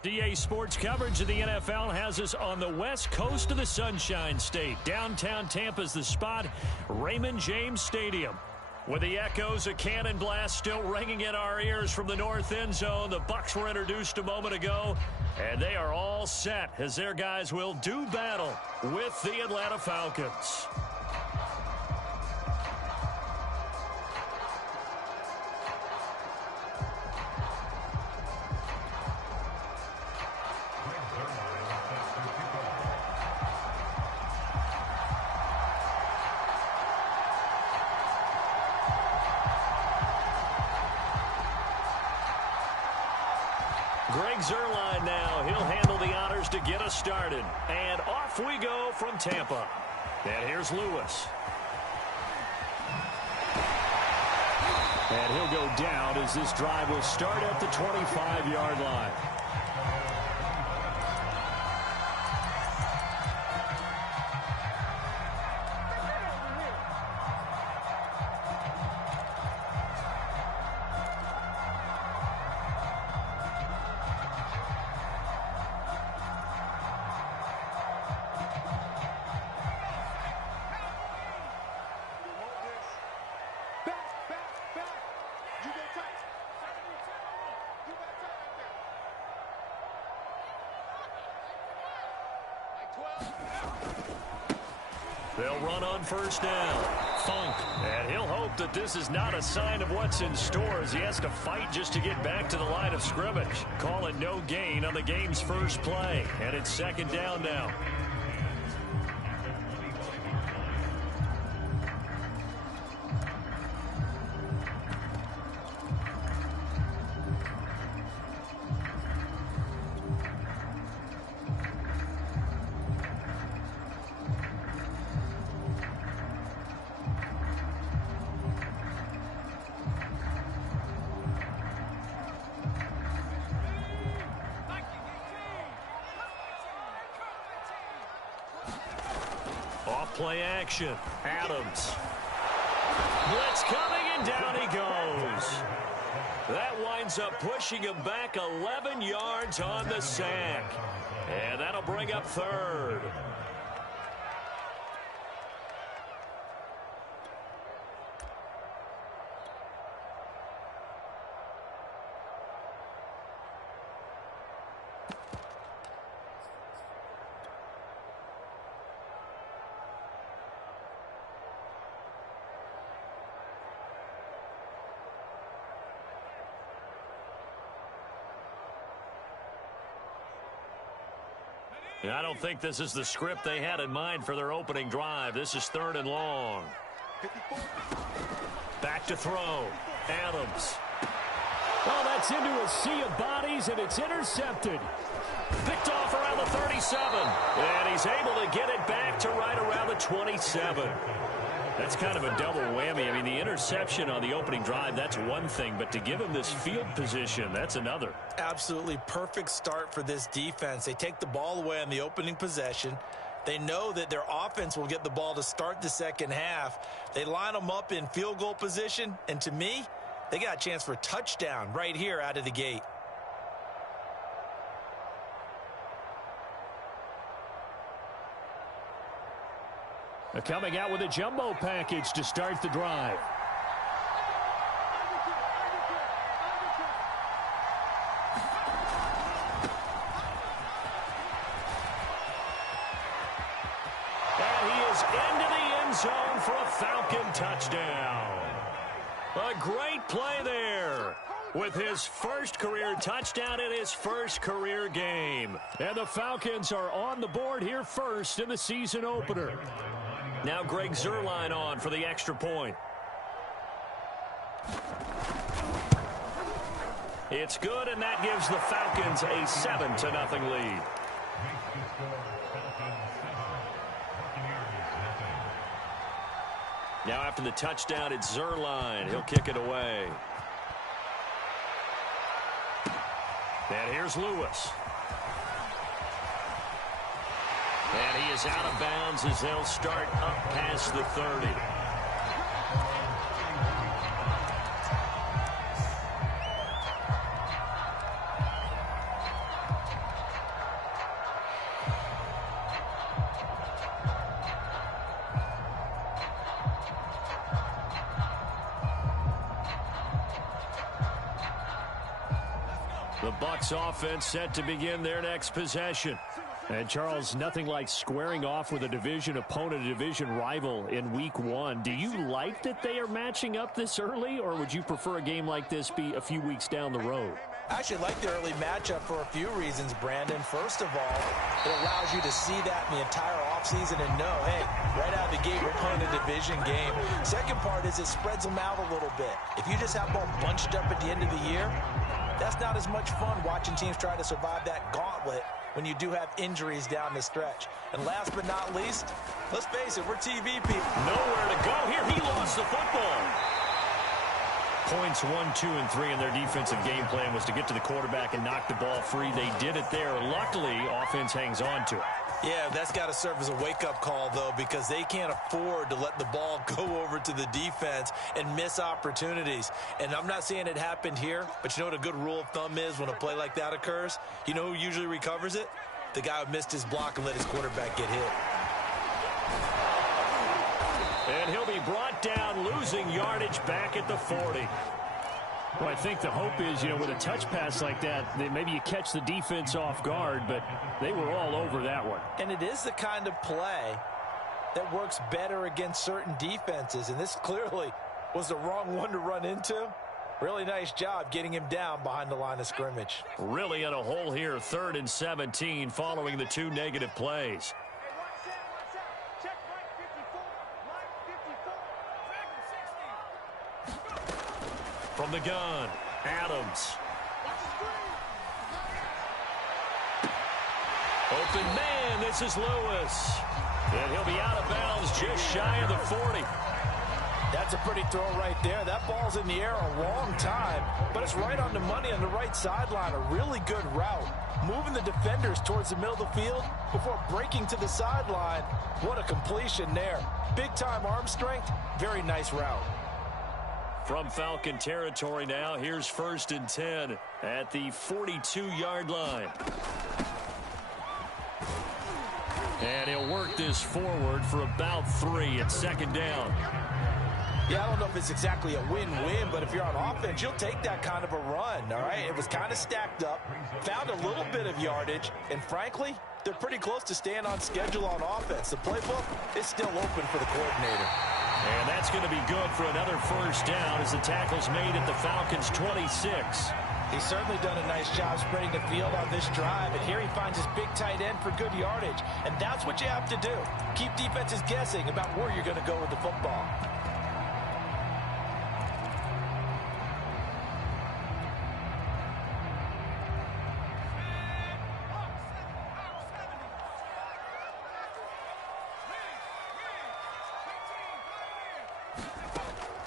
DA Sports coverage of the NFL has us on the west coast of the Sunshine State. Downtown Tampa's the spot, Raymond James Stadium. With the echoes of cannon blast still ringing in our ears from the north end zone, the Bucs were introduced a moment ago, and they are all set as their guys will do battle with the Atlanta Falcons. Greg Zuerlein now. He'll handle the honors to get us started. And off we go from Tampa. And here's Lewis. And he'll go down as this drive will start at the 25-yard line. They'll run on first down. Funk. And he'll hope that this is not a sign of what's in store as he has to fight just to get back to the line of scrimmage. Call it no gain on the game's first play. And it's second down now. Play action. Adams. Blitz coming, and down he goes. That winds up pushing him back 11 yards on the sack. And that'll bring up third. I don't think this is the script they had in mind for their opening drive. This is third and long. Back to throw. Adams. Oh, that's into a sea of bodies, and it's intercepted. Picked off around the 37. And he's able to get it back to right around the 27. That's kind of a double whammy. I mean, the interception on the opening drive, that's one thing. But to give him this field position, that's another. Absolutely perfect start for this defense. They take the ball away on the opening possession. They know that their offense will get the ball to start the second half. They line them up in field goal position. And to me, they got a chance for a touchdown right here out of the gate. Coming out with a jumbo package to start the drive. And he is into the end zone for a Falcon touchdown. A great play there with his first career touchdown in his first career game. And the Falcons are on the board here first in the season opener. Now Greg Zuerlein on for the extra point. It's good, and that gives the Falcons a 7-0 lead. Now after the touchdown, it's Zuerlein. He'll kick it away. And here's Lewis. And he is out of bounds as they'll start up past the 30. The Bucs offense set to begin their next possession. And, Charles, nothing like squaring off with a division opponent, a division rival in Week 1. Do you like that they are matching up this early, or would you prefer a game like this be a few weeks down the road? I actually like the early matchup for a few reasons, Brandon. First of all, it allows you to see that in the entire offseason and know, hey, right out of the gate, we're playing a division game. Second part is it spreads them out a little bit. If you just have them all bunched up at the end of the year, that's not as much fun watching teams try to survive that gauntlet when you do have injuries down the stretch. And last but not least, let's face it, we're TV people. Nowhere to go here. He lost the football. Points 1, 2, and 3 in their defensive game plan was to get to the quarterback and knock the ball free. They did it there. Luckily, offense hangs on to it. Yeah, that's got to serve as a wake-up call, though, because they can't afford to let the ball go over to the defense and miss opportunities. And I'm not saying it happened here, but you know what a good rule of thumb is when a play like that occurs? You know who usually recovers it? The guy who missed his block and let his quarterback get hit. And he'll be brought down, losing yardage back at the 40. Well, I think the hope is, with a touch pass like that, maybe you catch the defense off guard, but they were all over that one. And it is the kind of play that works better against certain defenses, and this clearly was the wrong one to run into. Really nice job getting him down behind the line of scrimmage. Really in a hole here, 3rd and 17 following the 2 negative plays. From the gun, Adams. Open man, this is Lewis. And he'll be out of bounds just shy of the 40. That's a pretty throw right there. That ball's in the air a long time, but it's right on the money on the right sideline. A really good route. Moving the defenders towards the middle of the field before breaking to the sideline. What a completion there. Big-time arm strength. Very nice route. From Falcon territory now, here's 1st and 10 at the 42-yard line. And he'll work this forward for about 3 at 2nd down. Yeah, I don't know if it's exactly a win-win, but if you're on offense, you'll take that kind of a run, all right? It was kind of stacked up, found a little bit of yardage, and frankly, they're pretty close to staying on schedule on offense. The playbook is still open for the coordinator. And that's going to be good for another 1st down as the tackle's made at the Falcons' 26. He's certainly done a nice job spreading the field on this drive, and here he finds his big tight end for good yardage. And that's what you have to do. Keep defenses guessing about where you're going to go with the football.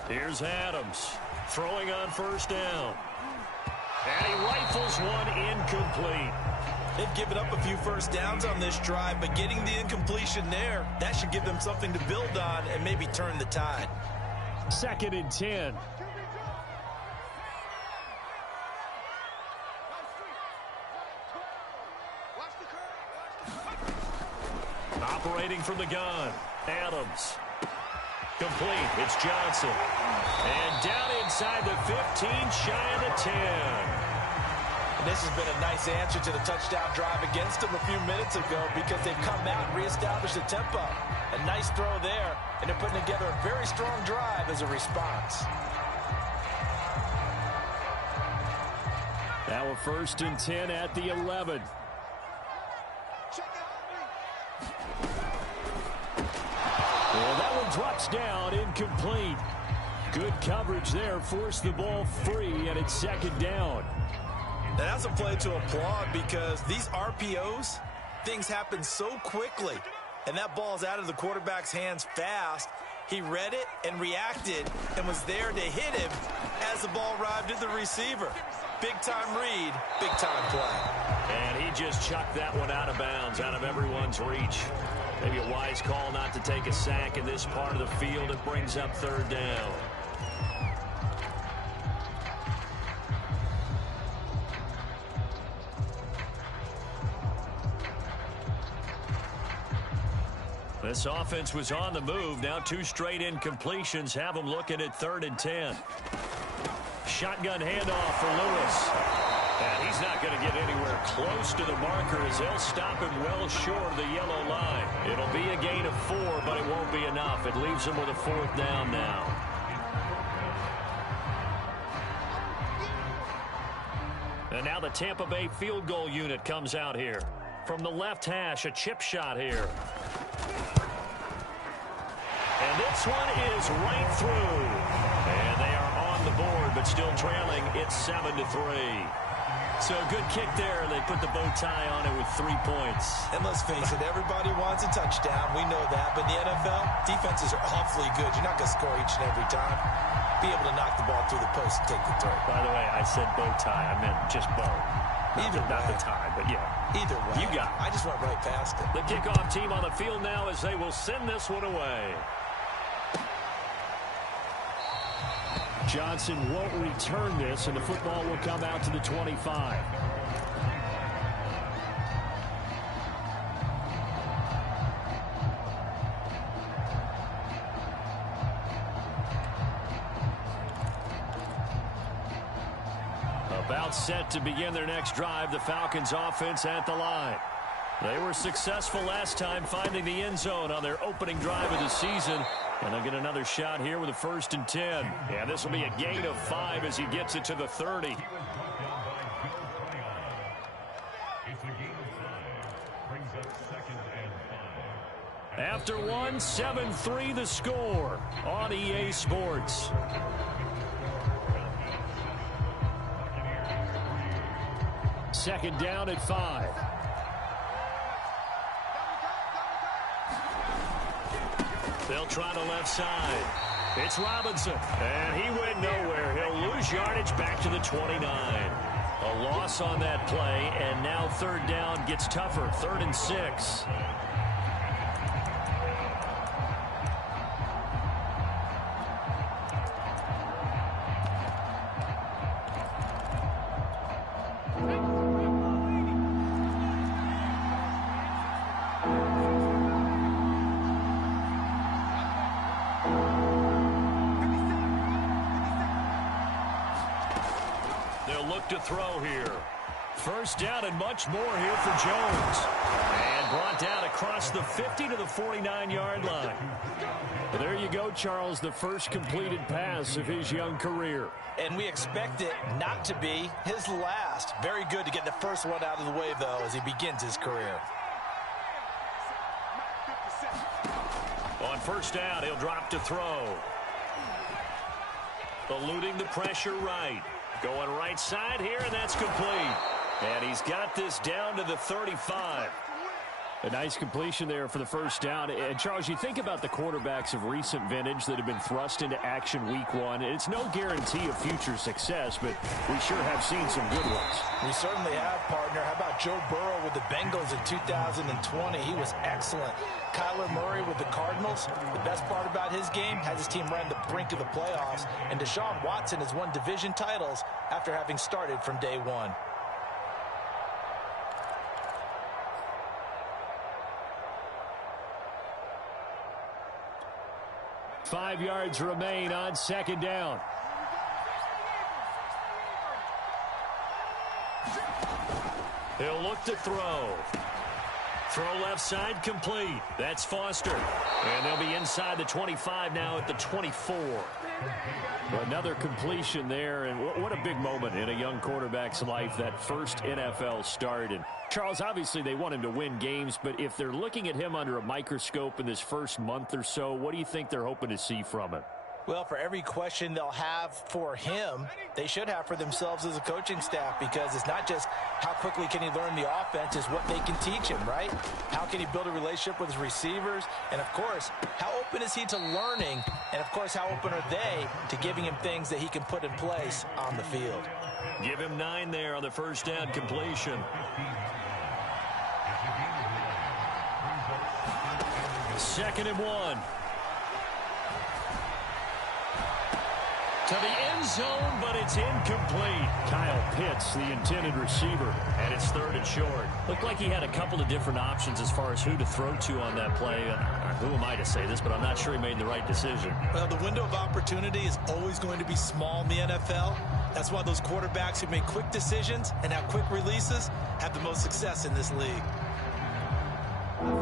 Here's Adams throwing on 1st down. And he rifles one incomplete. They've given up a few 1st downs on this drive, but getting the incompletion there, that should give them something to build on and maybe turn the tide. 2nd and 10. Operating from the gun, Adams. Complete. It's Johnson. And down inside the 15, shy of the 10. And this has been a nice answer to the touchdown drive against them a few minutes ago because they've come out and reestablished the tempo. A nice throw there, and they're putting together a very strong drive as a response. Now a 1st and 10 at the 11. Well, that one drops down, incomplete. Good coverage there, forced the ball free, and it's 2nd down. And that's a play to applaud because these RPOs, things happen so quickly. And that ball's out of the quarterback's hands fast. He read it and reacted and was there to hit him as the ball arrived at the receiver. Big-time read, big-time play. And he just chucked that one out of bounds, out of everyone's reach. Maybe a wise call not to take a sack in this part of the field. It brings up 3rd down. This offense was on the move. Now 2 straight incompletions have them looking at 3rd and 10. Shotgun handoff for Lewis. And he's not get anywhere close to the marker as they'll stop him well short of the yellow line. It'll be a gain of 4, but it won't be enough. It leaves him with a 4th down now. And now the Tampa Bay field goal unit comes out here. From the left hash, a chip shot here. And this one is right through. And they are on the board, but still trailing. It's 7-3. So a good kick there. They put the bow tie on it with 3 points. And let's face it, everybody wants a touchdown. We know that. But in the NFL, defenses are awfully good. You're not going to score each and every time. Be able to knock the ball through the post and take the throw. By the way, I said bow tie. I meant just bow. Not the tie, but yeah. Either way. You got it. I just went right past it. The kickoff team on the field now as they will send this one away. Johnson won't return this, and the football will come out to the 25. About set to begin their next drive, the Falcons offense at the line. They were successful last time finding the end zone on their opening drive of the season. And they'll get another shot here with a 1st and 10. Yeah, this will be a gain of 5 as he gets it to the 30. After 1, 7-3 the score on EA Sports. Second down at 5. They'll try the left side. It's Robinson, and he went nowhere. He'll lose yardage back to the 29. A loss on that play, and now 3rd down gets tougher. 3rd and 6. To throw here. 1st down and much more here for Jones. And brought down across the 50 to the 49-yard line. Well, there you go, Charles, the first completed pass of his young career. And we expect it not to be his last. Very good to get the first one out of the way, though, as he begins his career. On 1st down, he'll drop to throw. Eluding the pressure right. Going right side here, and that's complete. And he's got this down to the 35. A nice completion there for the 1st down. And, Charles, you think about the quarterbacks of recent vintage that have been thrust into action week 1. It's no guarantee of future success, but we sure have seen some good ones. We certainly have, partner. How about Joe Burrow with the Bengals in 2020? He was excellent. Kyler Murray with the Cardinals. The best part about his game has his team right on the brink of the playoffs. And Deshaun Watson has won division titles after having started from day 1. 5 yards remain on 2nd down. He'll look to throw. Throw left side complete. That's Foster. And they'll be inside the 25 now at the 24. Another completion there, and what a big moment in a young quarterback's life, that first NFL start. And Charles, obviously they want him to win games, but if they're looking at him under a microscope in this first month or so, what do you think they're hoping to see from him? Well, for every question they'll have for him, they should have for themselves as a coaching staff, because it's not just how quickly can he learn the offense, it's what they can teach him, right? How can he build a relationship with his receivers? And, of course, how open is he to learning? And, of course, how open are they to giving him things that he can put in place on the field? Give him 9 there on the 1st down completion. Second and 1. To the end zone, but it's incomplete. Kyle Pitts, the intended receiver, and it's 3rd and short. Looked like he had a couple of different options as far as who to throw to on that play. Who am I to say this, but I'm not sure he made the right decision. Well, the window of opportunity is always going to be small in the NFL. That's why those quarterbacks who make quick decisions and have quick releases have the most success in this league.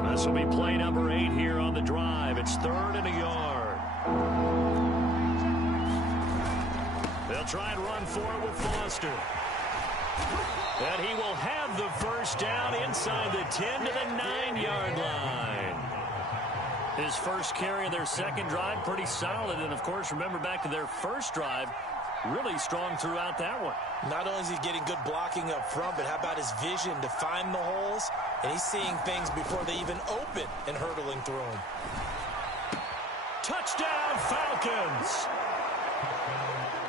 This will be play number 8 here on the drive. It's 3rd and a yard. They'll try and run for it with Foster. And he will have the first down inside the 10 to the 9-yard line. His first carry of their second drive, pretty solid. And, of course, remember back to their first drive, really strong throughout that one. Not only is he getting good blocking up front, but how about his vision to find the holes? And he's seeing things before they even open and hurtling through them. Touchdown, Falcons!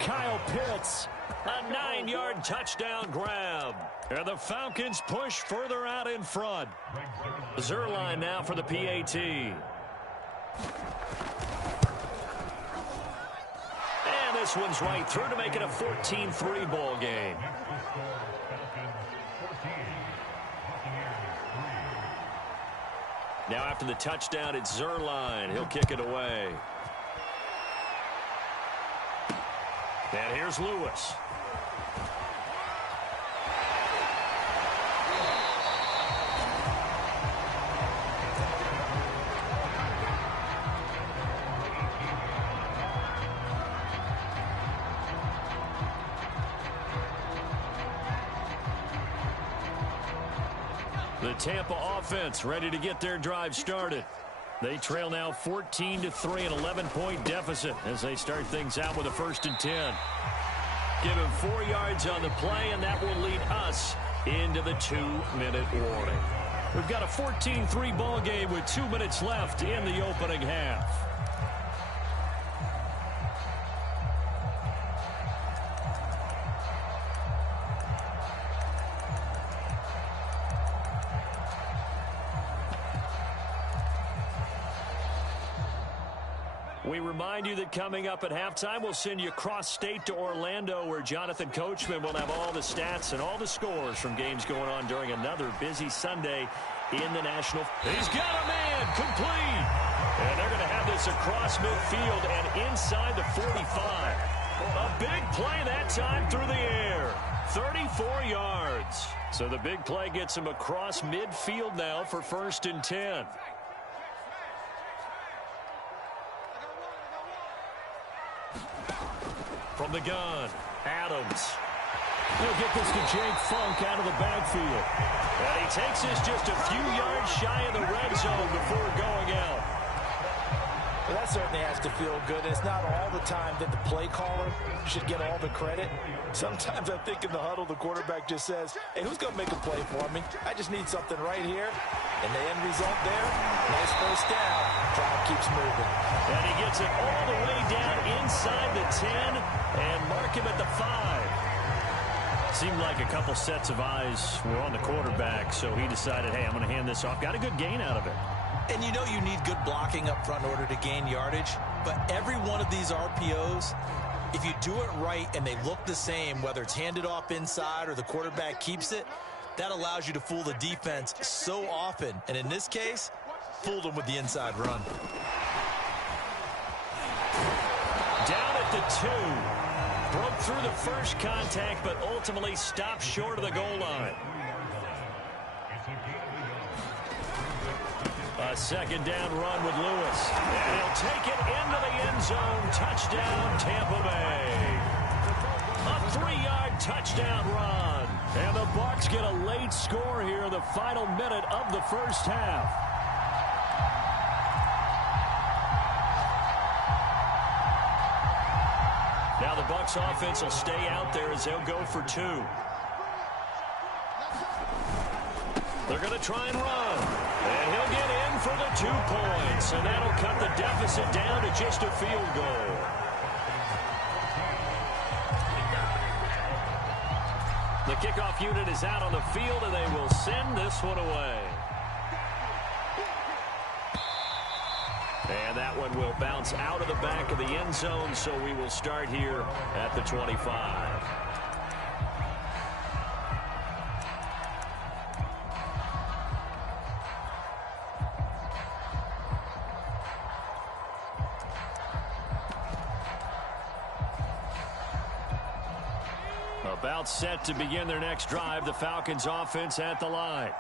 Kyle Pitts, a 9-yard touchdown grab. And the Falcons push further out in front. Zerline now for the PAT. And this one's right through to make it a 14-3 ball game. Now after the touchdown, it's Zerline. He'll kick it away. And here's Lewis. The Tampa offense ready to get their drive started. They trail now 14-3, an 11-point deficit as they start things out with a 1st and 10. Give him 4 yards on the play, and that will lead us into the 2-minute warning. We've got a 14-3 ball game with 2 minutes left in the opening half. We remind you that coming up at halftime, we'll send you cross-state to Orlando, where Jonathan Coachman will have all the stats and all the scores from games going on during another busy Sunday in the National. He's got a man, complete. And they're going to have this across midfield and inside the 45. A big play that time through the air. 34 yards. So the big play gets him across midfield now for 1st and 10. From the gun, Adams. He'll get this to Jake Funk out of the backfield. And he takes this just a few yards shy of the red zone before going out. Well, that certainly has to feel good. It's not all the time that the play caller should get all the credit. Sometimes I think in the huddle, the quarterback just says, hey, who's going to make a play for me? I just need something right here. And the end result there, nice first down. Drive keeps moving. And he gets it all the way down inside the 10 and mark him at the 5. Seemed like a couple sets of eyes were on the quarterback, so he decided, hey, I'm going to hand this off. Got a good gain out of it. And you know you need good blocking up front in order to gain yardage, but every one of these RPOs, if you do it right and they look the same, whether it's handed off inside or the quarterback keeps it, that allows you to fool the defense so often. And in this case, fooled them with the inside run. Down at the 2. Broke through the first contact, but ultimately stopped short of the goal line. A 2nd down run with Lewis. And he'll take it into the end zone. Touchdown, Tampa Bay. A 3-yard touchdown run. And the Bucs get a late score here in the final minute of the first half. Now the Bucs offense will stay out there as they'll go for 2. They're going to try and run. And he'll get in for the 2 points. And that'll cut the deficit down to just a field goal. The kickoff unit is out on the field, and they will send this one away. And that one will bounce out of the back of the end zone, so we will start here at the 25. About set to begin their next drive, the Falcons offense at the line.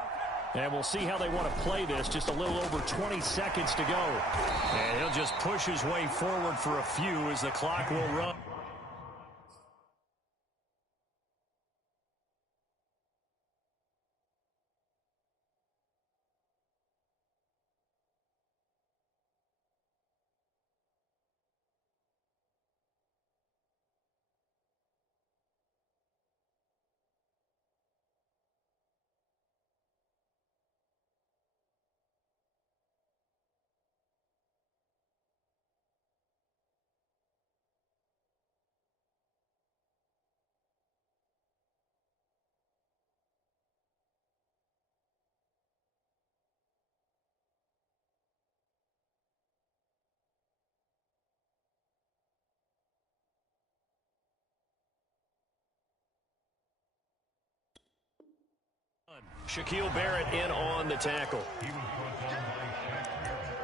And we'll see how they want to play this. Just a little over 20 seconds to go. And he'll just push his way forward for a few as the clock will run. Shaquille Barrett in on the tackle. He was brought down by Shaq Barrett.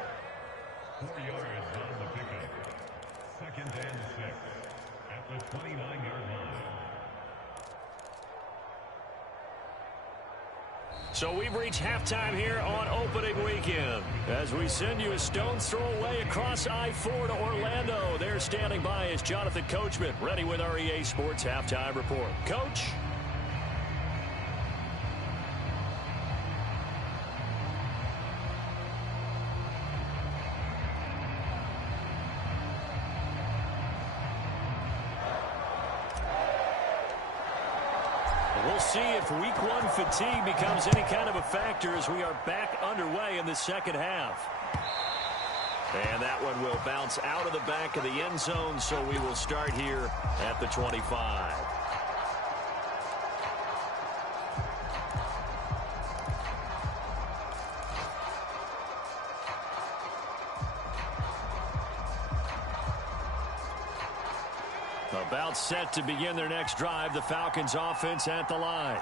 4 yards on the pickup. 2nd and 6 at the 29-yard line. So we've reached halftime here on opening weekend as we send you a stone's throw away across I-4 to Orlando. There standing by is Jonathan Coachman, ready with our EA Sports Halftime Report. Coach? We'll see if week one fatigue becomes any kind of a factor as we are back underway in the second half. And that one will bounce out of the back of the end zone, so we will start here at the 25. About set to begin their next drive, the Falcons offense at the line.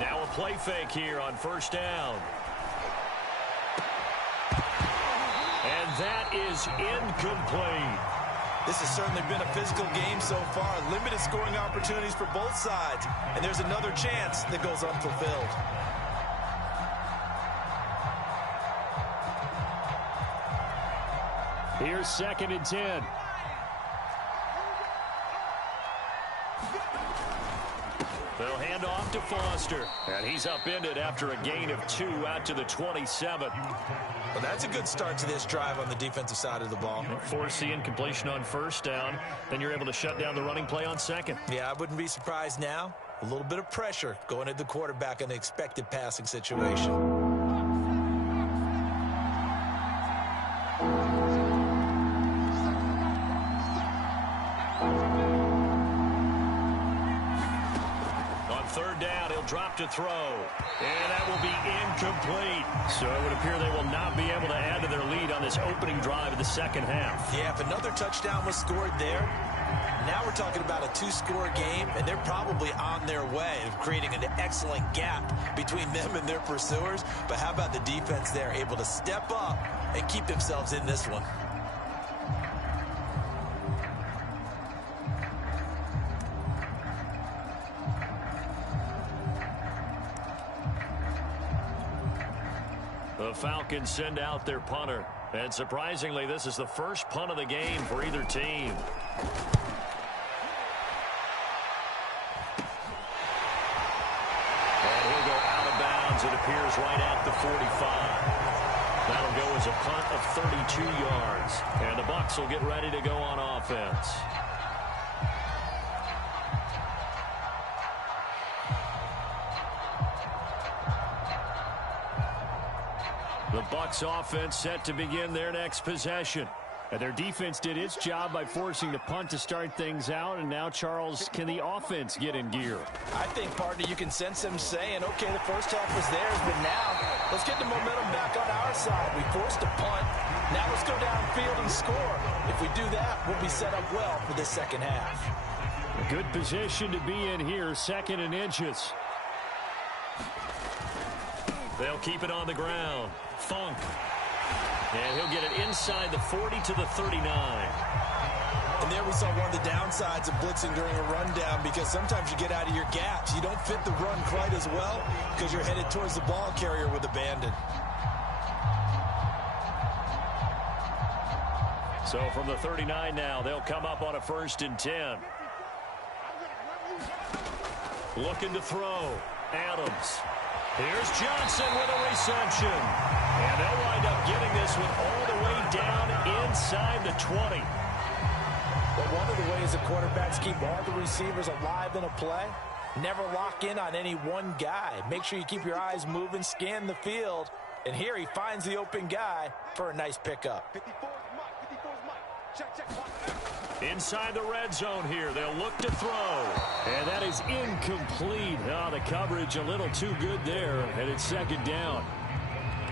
Now a play fake here on first down. And that is incomplete. This has certainly been a physical game so far. Limited scoring opportunities for both sides. And there's another chance that goes unfulfilled. Here's 2nd and 10. They'll hand off to Foster. And he's upended after a gain of 2 out to the 27. Well, that's a good start to this drive on the defensive side of the ball. Force the incompletion on first down. Then you're able to shut down the running play on second. Yeah, I wouldn't be surprised now. A little bit of pressure going at the quarterback in an expected passing situation. Drop to throw, and that will be incomplete. So it would appear they will not be able to add to their lead on this opening drive of the second half. Yeah, if another touchdown was scored there, now we're talking about a 2-score game, and they're probably on their way of creating an excellent gap between them and their pursuers. But how about the defense there, able to step up and keep themselves in this one? The Falcons send out their punter. And surprisingly, this is the first punt of the game for either team. And he'll go out of bounds. It appears right at the 45. That'll go as a punt of 32 yards. And the Bucs will get ready to go on offense. The Bucs offense set to begin their next possession. And their defense did its job by forcing the punt to start things out. And now, Charles, can the offense get in gear? I think, partner, you can sense them saying, okay, the first half was theirs, but now let's get the momentum back on our side. We forced a punt. Now let's go downfield and score. If we do that, we'll be set up well for this second half. A good position to be in here, 2nd and inches. They'll keep it on the ground. Funk. And he'll get it inside the 40 to the 39. And there we saw one of the downsides of blitzing during a rundown, because sometimes you get out of your gaps. You don't fit the run quite as well because you're headed towards the ball carrier with abandon. So from the 39 now, they'll come up on a 1st and 10. Looking to throw. Adams. Here's Johnson with a reception. And they'll wind up getting this one all the way down inside the 20. Well, one of the ways the quarterbacks keep all the receivers alive in a play, never lock in on any one guy. Make sure you keep your eyes moving, scan the field. And here he finds the open guy for a nice pickup. Inside the red zone here, they'll look to throw. And that is incomplete. Oh, the coverage a little too good there, and it's 2nd down.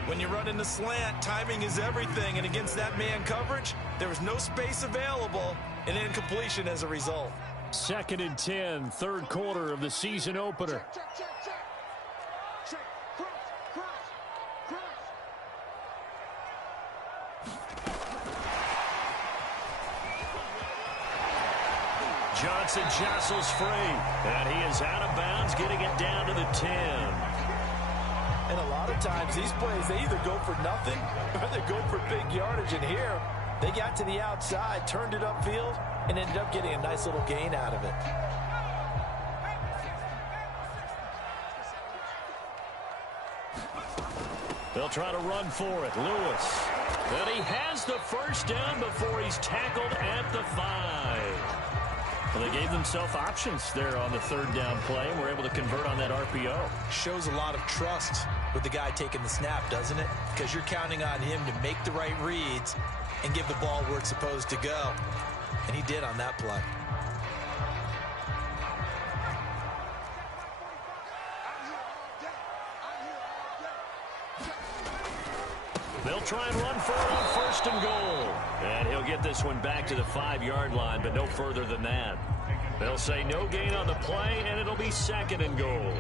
When you run in the slant, timing is everything, and against that man coverage, there was no space available, and incompletion as a result. 2nd and 10, 3rd quarter of the season opener. Johnson jostles free, and he is out of bounds, getting it down to the 10. And a lot of times, these plays, they either go for nothing or they go for big yardage. And here, they got to the outside, turned it upfield, and ended up getting a nice little gain out of it. They'll try to run for it. Lewis. And he has the 1st down before he's tackled at the 5. Well, they gave themselves options there on the 3rd down play, and were able to convert on that RPO. Shows a lot of trust with the guy taking the snap, doesn't it? Because you're counting on him to make the right reads and give the ball where it's supposed to go. And he did on that play. They'll try and run for it on 1st and goal. And he'll get this one back to the 5-yard line, but no further than that. They'll say no gain on the play, and it'll be 2nd and goal.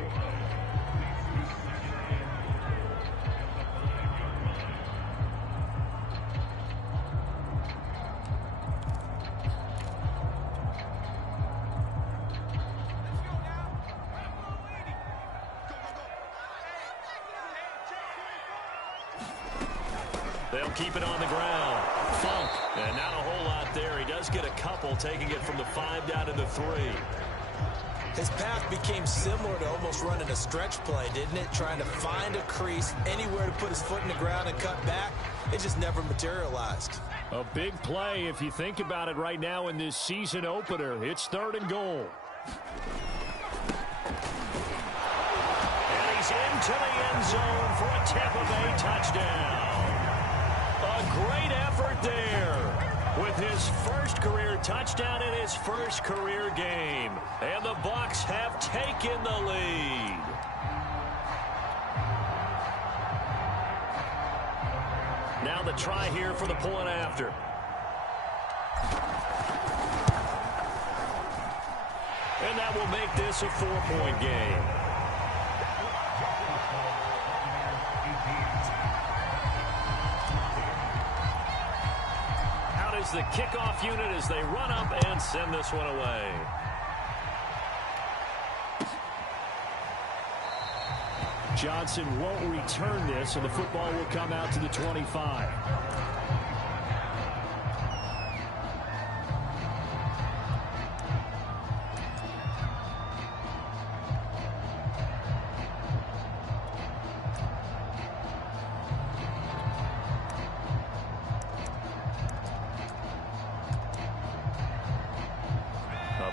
They'll keep it on the ground. Funk. And not a whole lot there. He does get a couple, taking it from the 5 down to the 3. His path became similar to almost running a stretch play, didn't it? Trying to find a crease, anywhere to put his foot in the ground and cut back. It just never materialized. A big play if you think about it right now in this season opener. It's 3rd and goal. And he's into the end zone for a Tampa Bay touchdown. A great effort there with his 1st career touchdown in his 1st career game. And the Bucs have taken the lead. Now the try here for the point after. And that will make this a 4-point game. The kickoff unit as they run up and send this one away. Johnson won't return this, and the football will come out to the 25.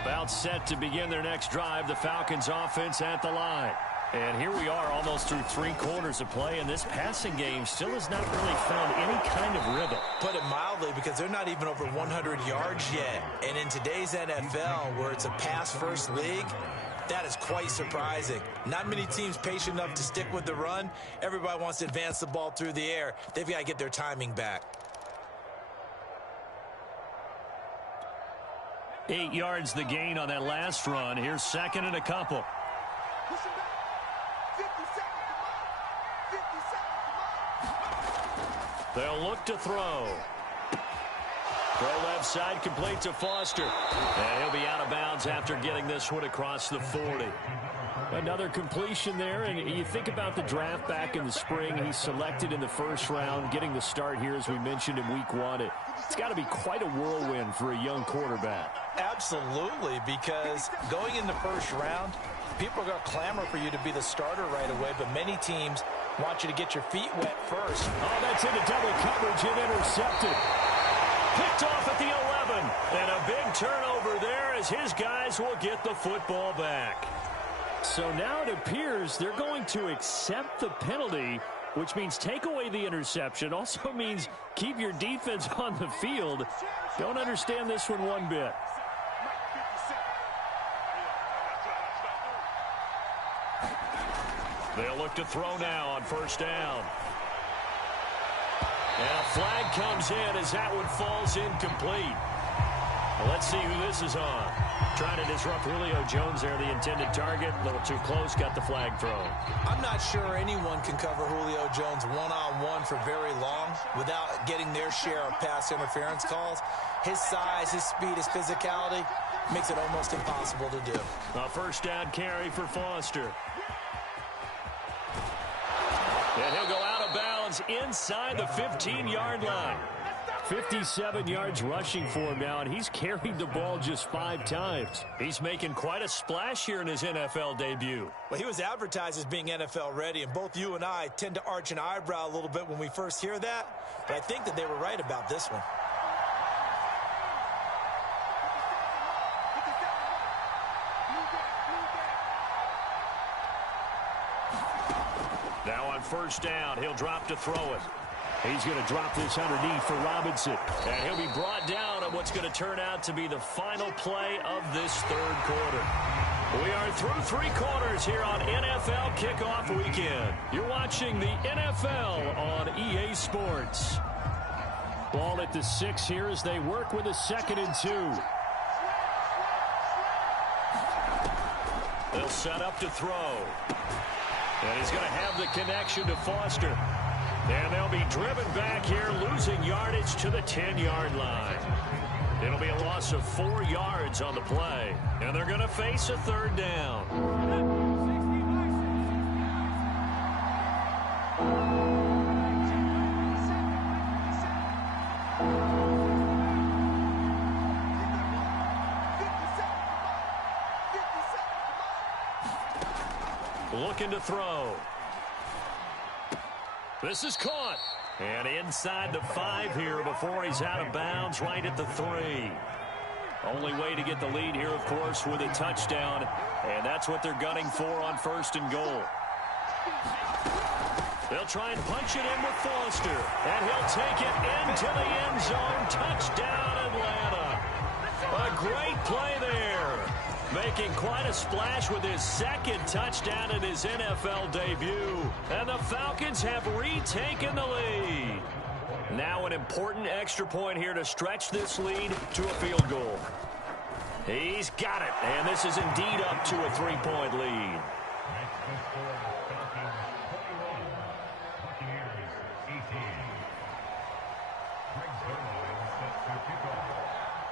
About set to begin their next drive. The Falcons offense at the line. And here we are almost through 3 quarters of play, and this passing game still has not really found any kind of rhythm. Put it mildly, because they're not even over 100 yards yet. And in today's NFL, where it's a pass-first league, that is quite surprising. Not many teams patient enough to stick with the run. Everybody wants to advance the ball through the air. They've got to get their timing back. 8 yards the gain on that last run. Here's second and a couple. They'll look to throw. Throw left side, complete to Foster. And he'll be out of bounds after getting this one across the 40. Another completion there, and you think about the draft back in the spring. He's selected in the first round, getting the start here, as we mentioned, in week 1. It's got to be quite a whirlwind for a young quarterback. Absolutely, because going in the first round, people are going to clamor for you to be the starter right away, but many teams want you to get your feet wet first. Oh, that's into double coverage and intercepted. Picked off at the 11, and a big turnover there as his guys will get the football back. So now it appears they're going to accept the penalty, which means take away the interception. Also means keep your defense on the field. Don't understand this one bit. They'll look to throw now on first down. And a flag comes in as that one falls incomplete. Well, let's see who this is on. Trying to disrupt Julio Jones there, the intended target. A little too close, got the flag thrown. I'm not sure anyone can cover Julio Jones one-on-one for very long without getting their share of pass interference calls. His size, his speed, his physicality makes it almost impossible to do. A first down carry for Foster. And he'll go out of bounds inside the 15-yard line. 57 yards rushing for him now, and he's carried the ball just 5 times. He's making quite a splash here in his NFL debut. Well, he was advertised as being NFL ready, and both you and I tend to arch an eyebrow a little bit when we first hear that, but I think that they were right about this one. Now on first down, he'll drop to throw it. He's going to drop this underneath for Robinson. And he'll be brought down on what's going to turn out to be the final play of this third quarter. We are through 3 quarters here on NFL Kickoff Weekend. You're watching the NFL on EA Sports. Ball at the 6 here as they work with a 2nd and 2. They'll set up to throw. And he's going to have the connection to Foster. And they'll be driven back here, losing yardage to the 10-yard line. It'll be a loss of 4 yards on the play. And they're going to face a 3rd down. Looking to throw. This is caught. And inside the 5 here before he's out of bounds, right at the 3. Only way to get the lead here, of course, with a touchdown. And that's what they're gunning for on 1st and goal. They'll try and punch it in with Foster. And he'll take it into the end zone. Touchdown, Atlanta. A great play there. Making quite a splash with his 2nd touchdown in his NFL debut. And the Falcons have retaken the lead. Now an important extra point here to stretch this lead to a field goal. He's got it. And this is indeed up to a 3-point lead.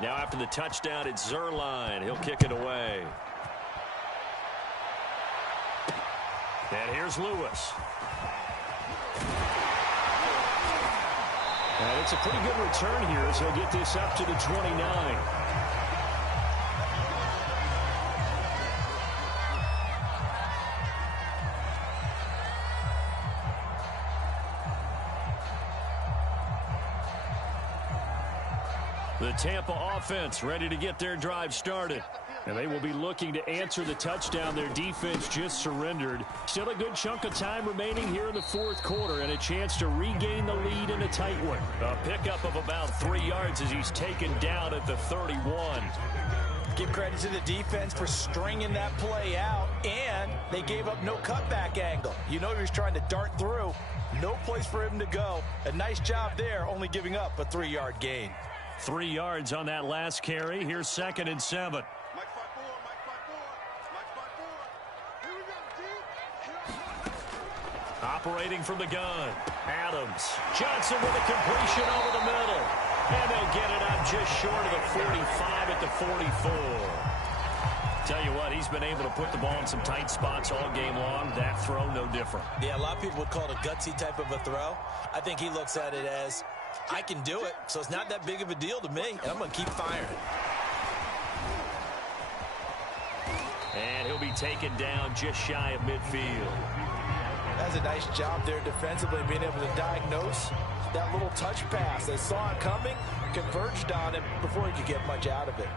Now after the touchdown, it's Zerline. He'll kick it away. And here's Lewis. And it's a pretty good return here as he'll get this up to the 29. The Tampa offense ready to get their drive started. And they will be looking to answer the touchdown their defense just surrendered. Still a good chunk of time remaining here in the fourth quarter and a chance to regain the lead in a tight one. A pickup of about 3 yards as he's taken down at the 31. Give credit to the defense for stringing that play out, and they gave up no cutback angle. You know he was trying to dart through. No place for him to go. A nice job there, only giving up a 3-yard gain. 3 yards on that last carry. Here's 2nd and 7. Operating from the gun. Adams. Johnson with a completion over the middle. And they'll get it out just short of the 45 at the 44. Tell you what, he's been able to put the ball in some tight spots all game long. That throw, no different. Yeah, a lot of people would call it a gutsy type of a throw. I think he looks at it as, I can do it, so it's not that big of a deal to me, and I'm going to keep firing. And he'll be taken down just shy of midfield. That's a nice job there defensively, being able to diagnose that little touch pass. They saw it coming, converged on it before he could get much out of it.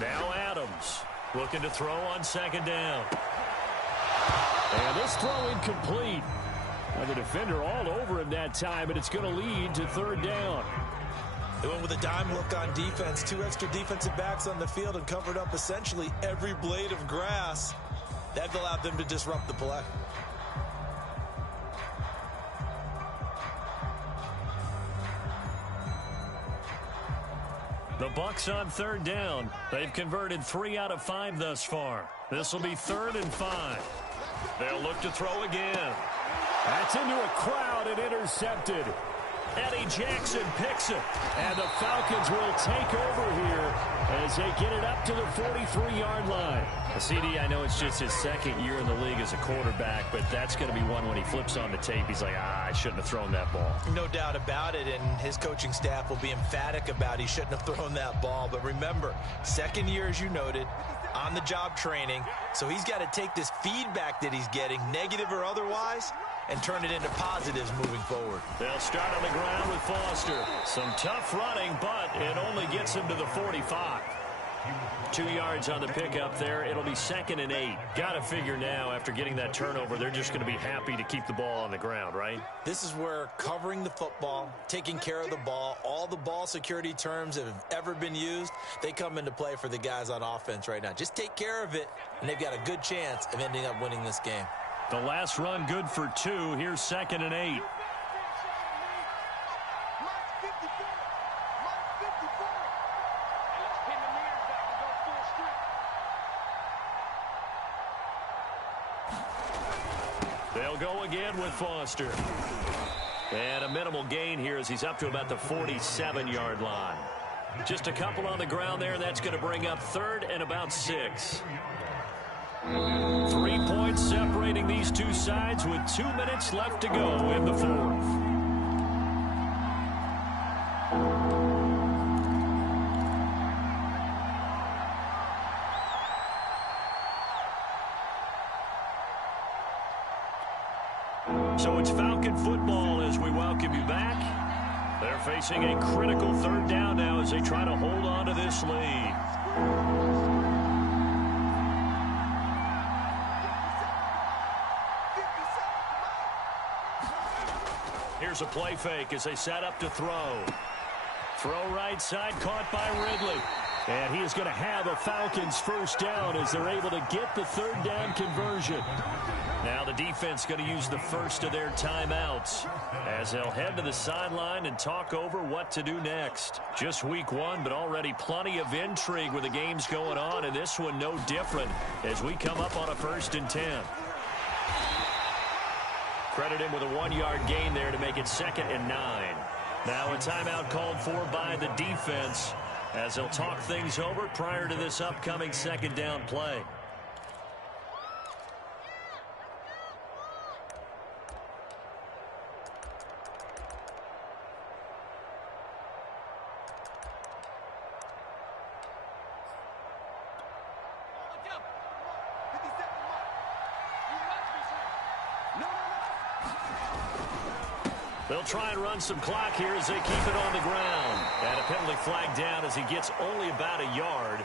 Now Adams looking to throw on 2nd down. And this throw incomplete. And the defender all over him that time, and it's going to lead to 3rd down. They went with a dime look on defense. 2 extra defensive backs on the field and covered up essentially every blade of grass. That allowed them to disrupt the play. The Bucs on 3rd down. They've converted 3 out of 5 thus far. This will be 3rd and 5. They'll look to throw again. That's into a crowd and intercepted. Eddie Jackson picks it, and the Falcons will take over here as they get it up to the 43-yard line. CD, I know it's just his 2nd year in the league as a quarterback, but that's going to be one when he flips on the tape. He's like, I shouldn't have thrown that ball. No doubt about it, and his coaching staff will be emphatic about he shouldn't have thrown that ball. But remember, 2nd year, as you noted, on-the-job training, so he's got to take this feedback that he's getting, negative or otherwise, and turn it into positives moving forward. They'll start on the ground with Foster. Some tough running, but it only gets him to the 45. 2 yards on the pickup there. It'll be 2nd and 8. Got to figure now, after getting that turnover, they're just going to be happy to keep the ball on the ground, right? This is where covering the football, taking care of the ball, all the ball security terms that have ever been used, they come into play for the guys on offense right now. Just take care of it, and they've got a good chance of ending up winning this game. The last run good for 2. Here's 2nd and 8. They'll go again with Foster. And a minimal gain here as he's up to about the 47-yard line. Just a couple on the ground there, and that's going to bring up 3rd and about 6. 3 points separating these two sides with 2 minutes left to go in the 4th. So it's Falcon football as we welcome you back. They're facing a critical 3rd down now as they try to hold on to this lead. Here's a play fake as they set up to throw. Throw right side, caught by Ridley. And he is going to have a Falcons 1st down as they're able to get the 3rd down conversion. Now the defense going to use the first of their timeouts as they'll head to the sideline and talk over what to do next. Just week 1, but already plenty of intrigue with the games going on, and this one no different as we come up on a 1st and 10. Credit him with a 1-yard gain there to make it 2nd and 9. Now a timeout called for by the defense as they'll talk things over prior to this upcoming 2nd down play. They'll try and run some clock here as they keep it on the ground. And a penalty flag down as he gets only about a yard.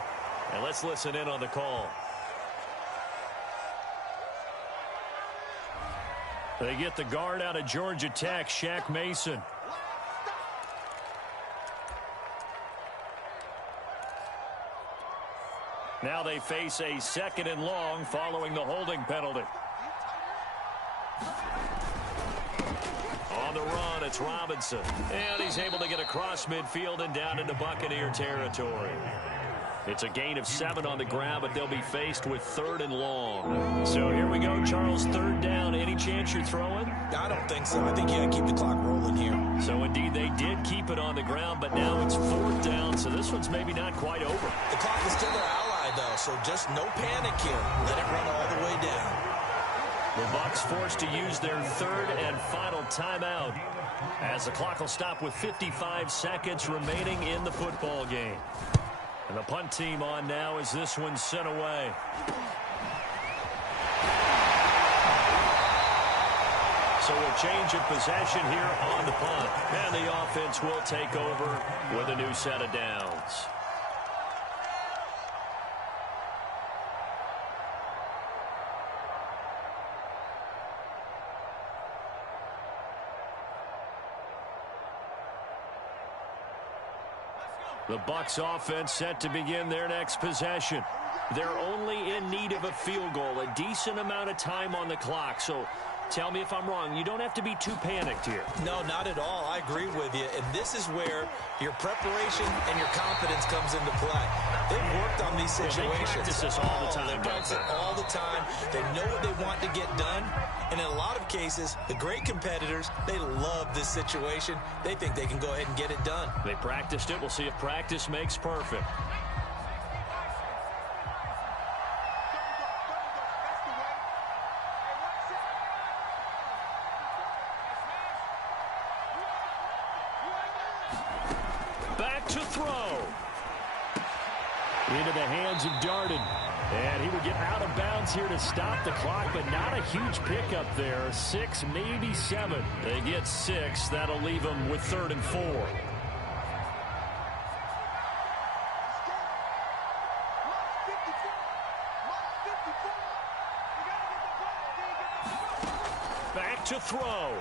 And let's listen in on the call. They get the guard out of Georgia Tech, Shaq Mason. Now they face a 2nd and long following the holding penalty. On the run, it's Robinson. And he's able to get across midfield and down into Buccaneer territory. It's a gain of 7 on the ground, but they'll be faced with 3rd and long. So here we go, Charles, 3rd down. Any chance you're throwing? I don't think so. I think you got to keep the clock rolling here. So indeed, they did keep it on the ground, but now it's 4th down, so this one's maybe not quite over. The clock is still their ally, though, so just no panic here. Let it run all the way down. The Bucs forced to use their 3rd and final timeout as the clock will stop with 55 seconds remaining in the football game. And the punt team on now as this one's sent away. So a change of possession here on the punt. And the offense will take over with a new set of downs. The Bucs offense set to begin their next possession. They're only in need of a field goal, a decent amount of time on the clock. So tell me if I'm wrong. You don't have to be too panicked here. No, not at all. I agree with you. And this is where your preparation and your confidence comes into play. They've worked on these situations. They practice this all the time. They practice it all the time. They know what they want to get done. And in a lot of cases, the great competitors, they love this situation. They think they can go ahead and get it done. They practiced it. We'll see if practice makes perfect. Back to throw. Into the hands of Darden. And he will get out of bounds here to stop the clock, but not a huge pickup there. 6, maybe 7. They get 6. That'll leave them with 3rd and 4. Back to throw.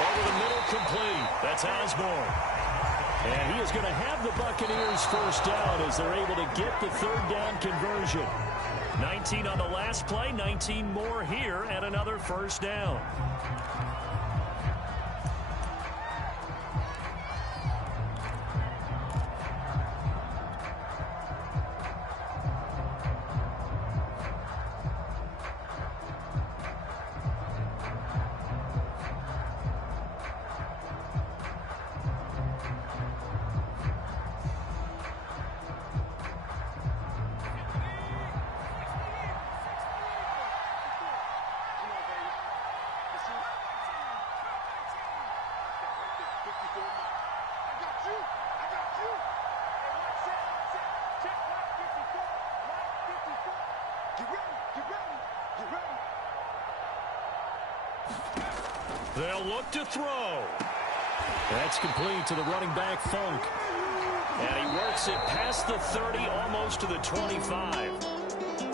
Over the middle, complete. That's Osborne. And he is going to have the Buccaneers first down as they're able to get the 3rd down conversion. 19 on the last play, 19 more here, and another first down. They'll look to throw. That's complete to the running back, Funk. And he works it past the 30, almost to the 25.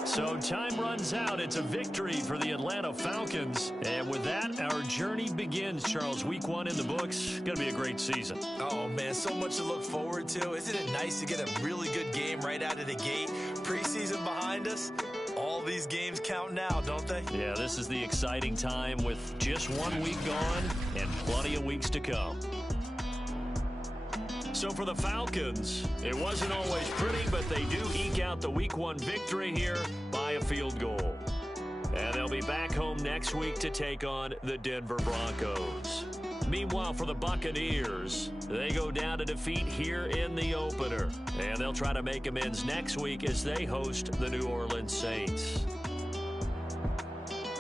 So time runs out. It's a victory for the Atlanta Falcons. And with that, our journey begins, Charles. Week 1 in the books. Going to be a great season. Oh, man, so much to look forward to. Isn't it nice to get a really good game right out of the gate? Preseason behind us. All these games count now, don't they? Yeah, this is the exciting time with just 1 week gone and plenty of weeks to come. So for the Falcons, it wasn't always pretty, but they do eke out the Week 1 victory here by a field goal. And they'll be back home next week to take on the Denver Broncos. Meanwhile, for the Buccaneers, they go down to defeat here in the opener. And they'll try to make amends next week as they host the New Orleans Saints.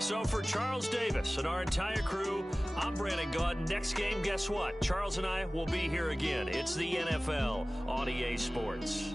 So for Charles Davis and our entire crew, I'm Brandon Gaudin. Next game, guess what? Charles and I will be here again. It's the NFL on EA Sports.